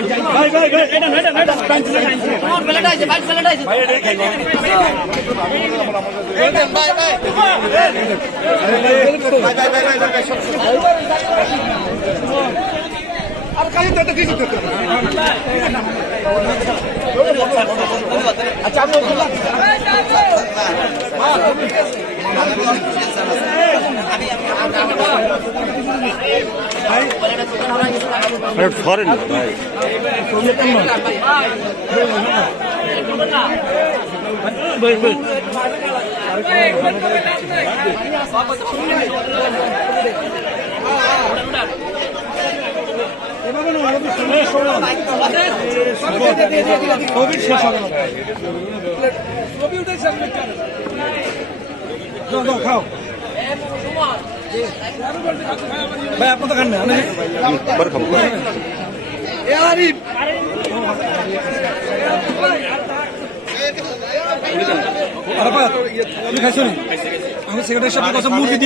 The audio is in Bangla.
ভাই ভাই এটা না এটা না এটা ফরেন ভাই কোভিড শেষ হবে দাও, দাও, খাও ভাই আপনার খান না পরে খাব। তুমি খাইছো নি? আমি সেক্রেটারির সাথে কথা মুরগি